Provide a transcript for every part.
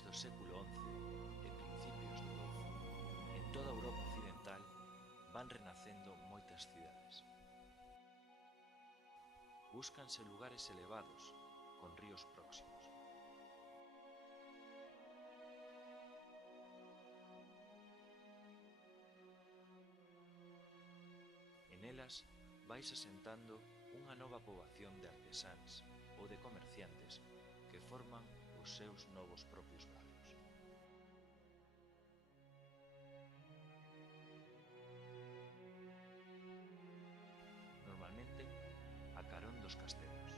finais do século XI e principios do XII, en toda a Europa occidental van renacendo moitas cidades. Búscanse lugares elevados, con ríos próximos. En elas vais asentando unha nova poboación de artesáns ou de comerciantes que forman os seus novos propios barrios. Normalmente a carón dos castelos.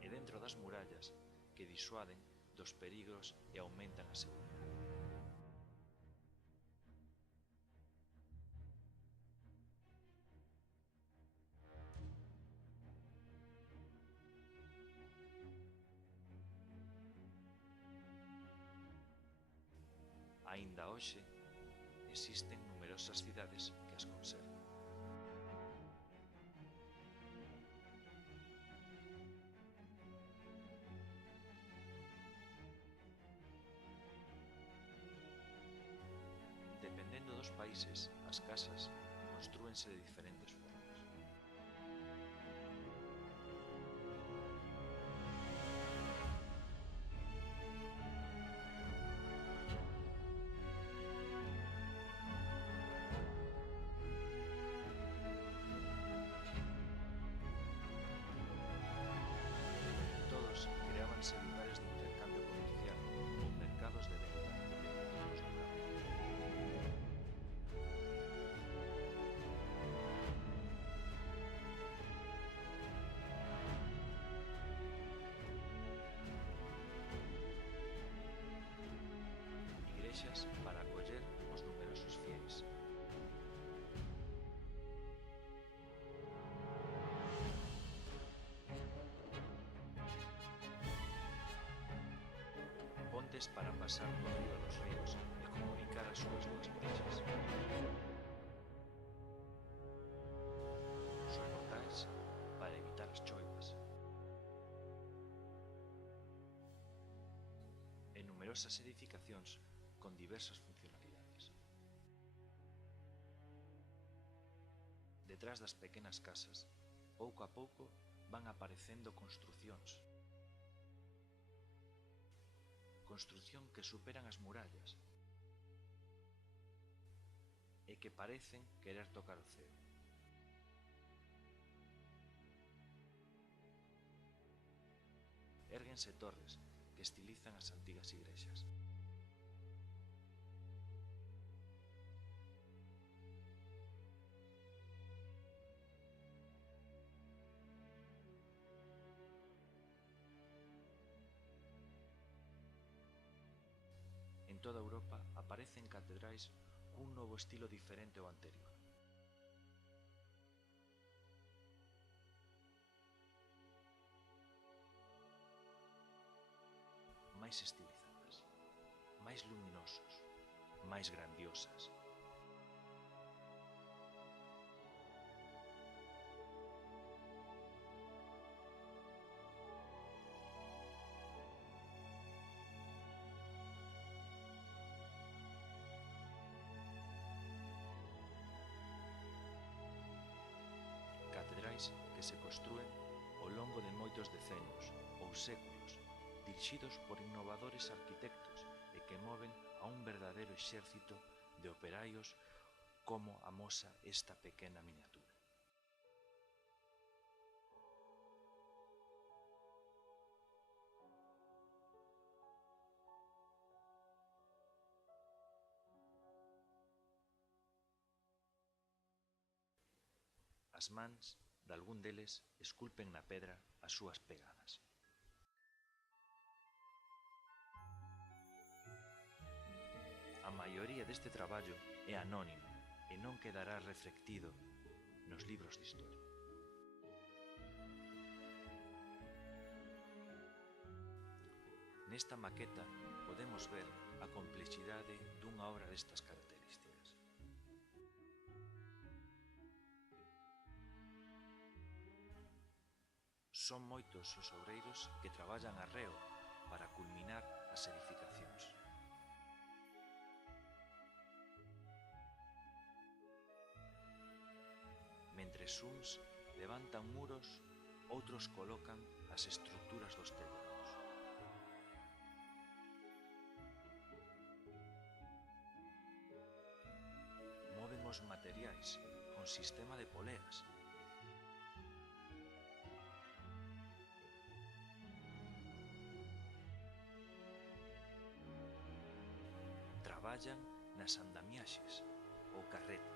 E dentro das murallas que disuaden dos perigros e aumentan a seguridade. Aínda hoxe existen numerosas cidades que as conservan. Dependendo dos países, as casas constrúense de diferentes formas. Todos creábanse lugares de intercambio comercial ou mercados de venta de produtos locales. Igrexas para acoller os numerosos fieis. Pontes para pasar por riba dos ríos e comunicar as súas dúas orixas. Soportais para evitar as choivas. E numerosas edificacións con diversas funcionalidades. Detrás das pequenas casas, pouco a pouco van aparecendo construcións. Construción que superan as murallas e que parecen querer tocar o ceo. Érguense torres que estilizan as antigas igrexas. En toda Europa aparecen catedrais cun novo estilo diferente ao anterior. Máis estilizadas, máis luminosos, máis grandiosas. Catedrais que se construen ao longo de moitos decenios ou séculos, dirixidos por innovadores arquitectos e que moven a un verdadeiro exército de operarios como amosa esta pequena miniatura. As mans dalgún deles esculpen na pedra as súas pegadas. A maioría deste traballo é anónimo e non quedará reflectido nos libros de historia. Nesta maqueta podemos ver a complexidade dunha obra destas características. son moitos os obreiros que traballan arreo para culminar as edificacións. Mentres uns levantan muros, outros colocan as estruturas dos tellados. Moven os materiais con sistema de poleas. Traballan nas andamiaxes ou carreta.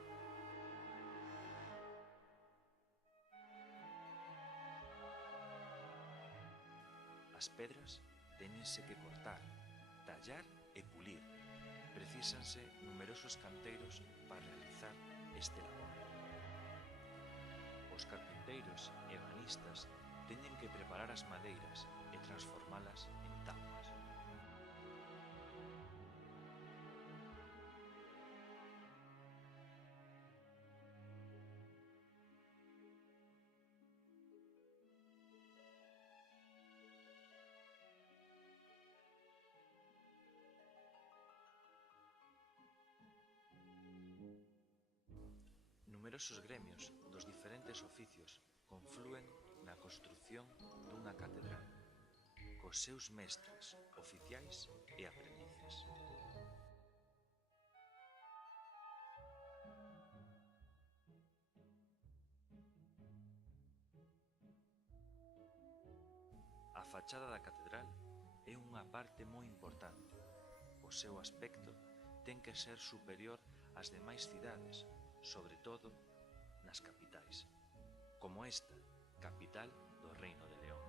As pedras téñense que cortar, tallar e pulir. Precísanse numerosos canteiros para realizar este labor. Os carpinteiros e ebanistas teñen que preparar as madeiras e transformalas en tábuas. Numerosos gremios dos diferentes oficios conflúen na construción dunha catedral, cos seus mestres, oficiais e aprendices. A fachada da catedral é unha parte moi importante. O seu aspecto ten que ser superior ás demais cidades, sobre todo nas capitais, como esta, capital do Reino de León.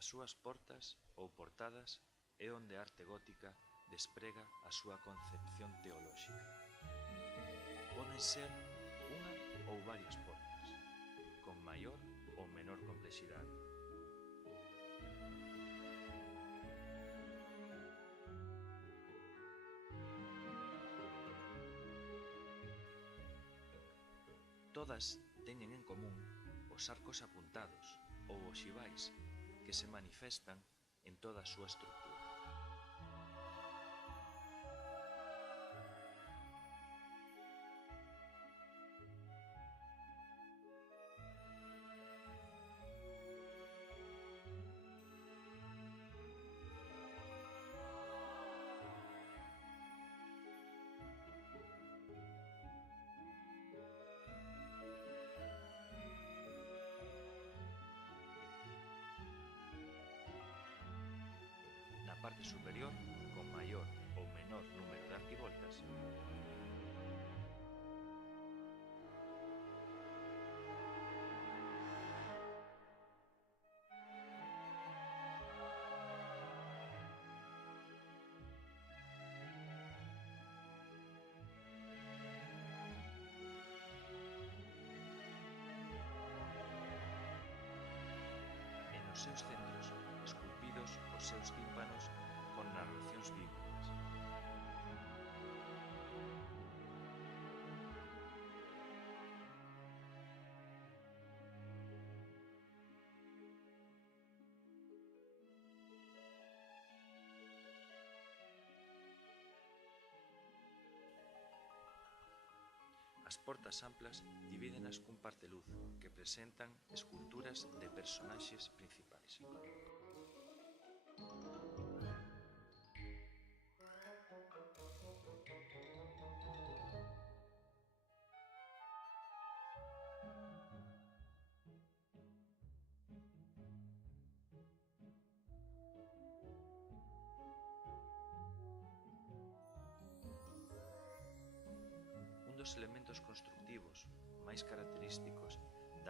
Nas súas portas ou portadas é onde a arte gótica desprega a súa concepción teolóxica. Poden ser unha ou varias portas, con maior ou menor complexidade. Todas teñen en común os arcos apuntados ou oxivais que se manifestan en toda a súa estrutura. Na parte superior, con maior ou menor número de arquivoltas, e nos seus centros esculpidos os seus tímpanos con narracións bíblicas. As portas amplas divídenas cun parteluz que presentan esculturas de personaxes principais. Un dos elementos constructivos máis característicos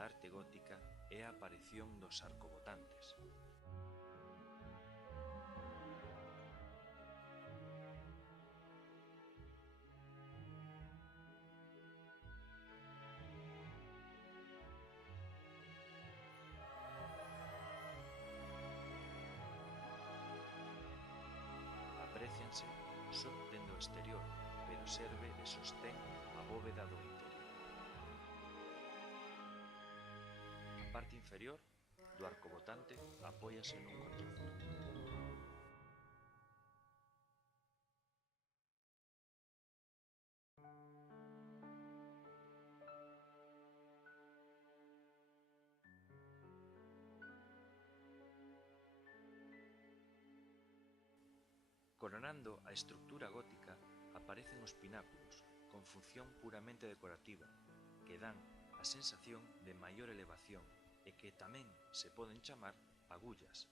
da arte gótica é a aparición dos arcobotantes. Aprécianse só dende o exterior, pero serve de sostén a bóveda do interior. A parte inferior do arcobotante apóiase nun contraforte. Coronando a estrutura gótica aparecen os pináculos, con función puramente decorativa, que dan a sensación de maior elevación e que tamén se poden chamar agullas.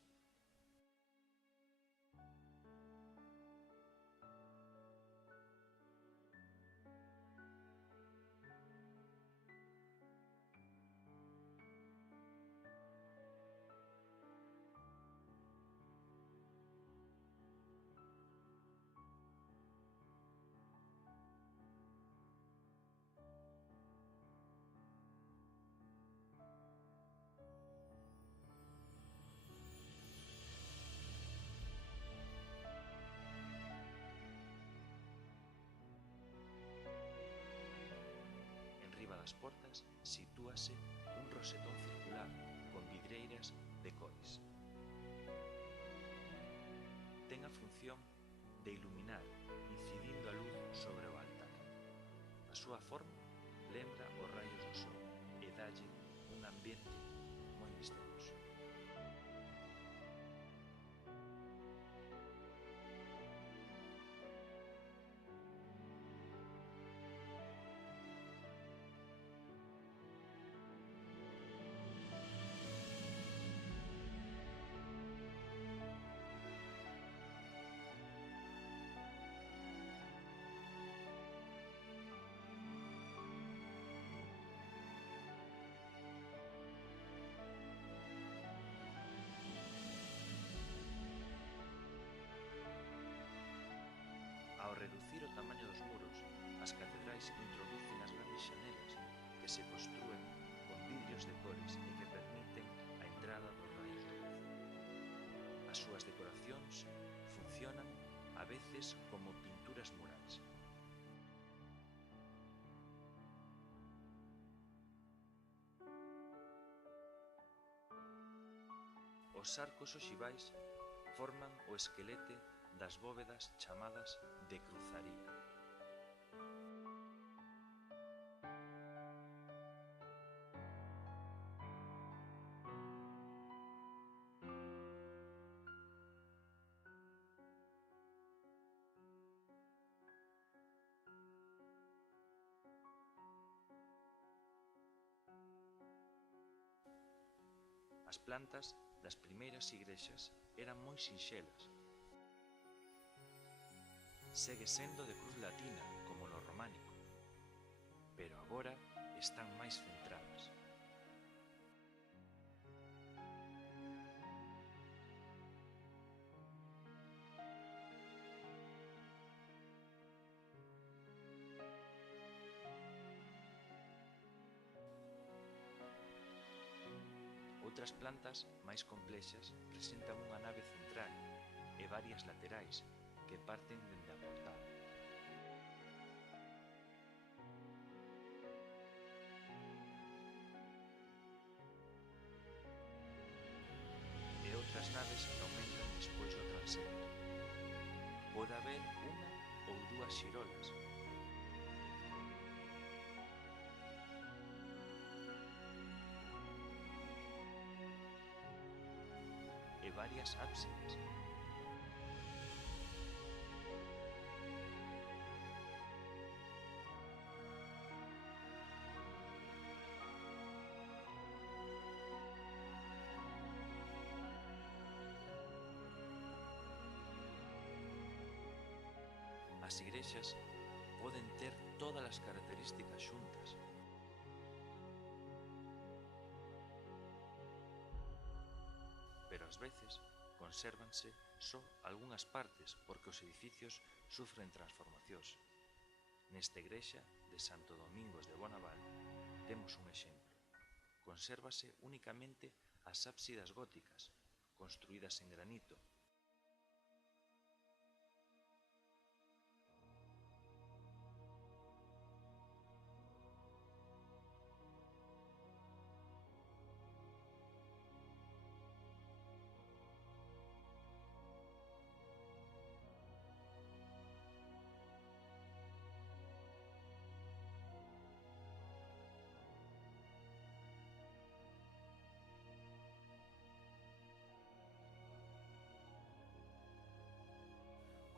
Enriba das portas sitúase un rosetón circular con vidreiras de cores. Ten a función de iluminar, incidindo a luz sobre o altar. A súa forma lembra os raios do sol e dalle un ambiente moi misterioso. Ao reducir o tamaño dos muros, as catedrais introducen as grandes xanelas que se construen con vidrios de cores e que permiten a entrada dos raios de luz. As súas decoracións funcionan a veces como pinturas murais. Os arcos oxivais forman o esquelete das bóvedas chamadas de cruzaría. As plantas das primeiras igrexas eran moi sinxelas. Segue sendo de cruz latina, como no románico, pero agora están máis centradas. Outras plantas máis complexas presentan unha nave central e varias laterais que parten dende a portada. E outras naves que aumentan despois do transepto. Pode haber unha ou dúas xirolas, e varias ábsides. As igrexas poden ter todas as características xuntas, Outras veces consérvanse só algunhas partes porque os edificios sufren transformacións. Nesta igrexa de Santo Domingos de Bonaval temos un exemplo. Consérvase únicamente as ábsidas góticas, construídas en granito.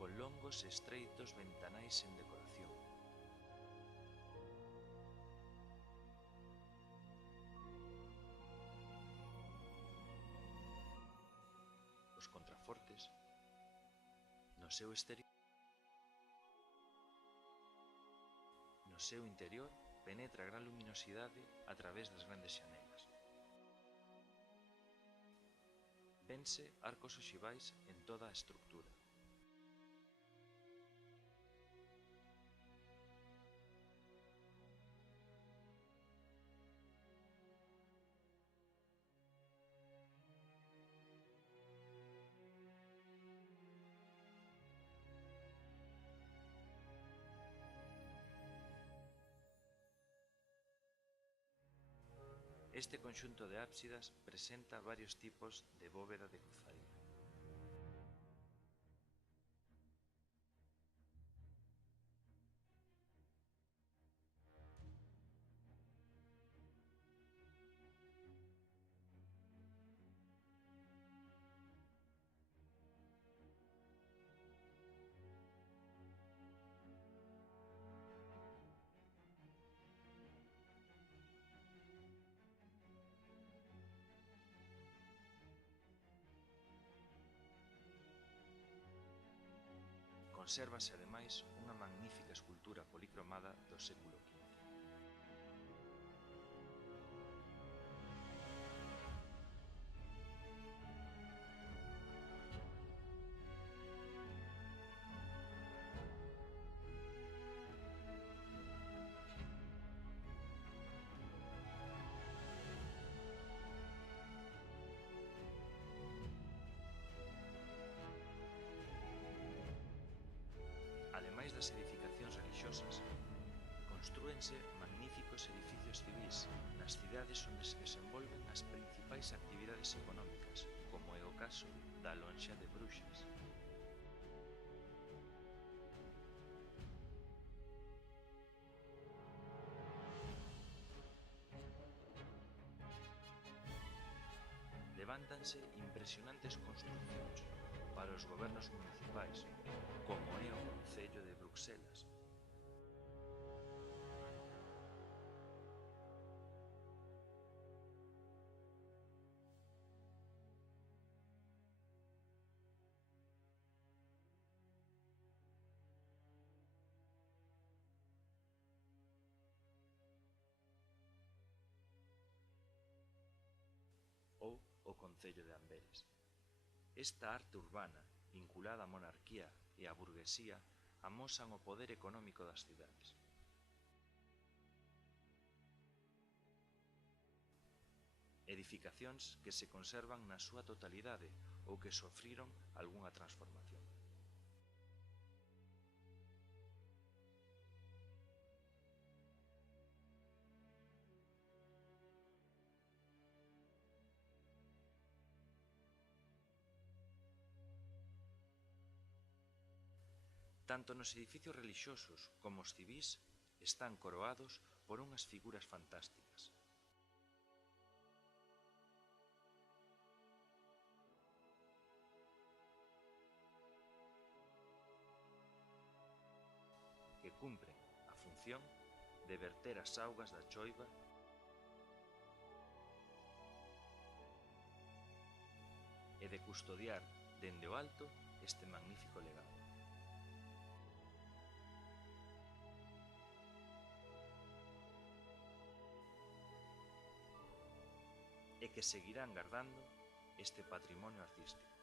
Con longos e estreitos ventanais en decoración. Os contrafortes, no seu interior, penetra gran luminosidade a través das grandes xanelas. Vense arcos oxivais en toda a estructura. Este conxunto de ábsidas presenta varios tipos de bóveda de cruzaría. Consérvase ademais unha magnífica escultura policromada do século XV. Ademais das edificacións religiosas, constrúense magníficos edificios civís nas cidades onde se desenvolven as principais actividades económicas, como é o caso da Lonxa de Bruxas. Levántanse impresionantes construcións para os gobernos municipais, como é o Concello de Bruxelas. Ou o Concello de Amberes. Esta arte urbana, vinculada á monarquía e á burguesía, amosan o poder económico das cidades. Edificacións que se conservan na súa totalidade ou que sofriron algunha transformación. Tanto nos edificios relixiosos como os civís están coroados por unhas figuras fantásticas. Que cumpren a función de verter as augas da choiva e de custodiar dende o alto este magnífico legado. E que seguirán gardando este patrimonio artístico.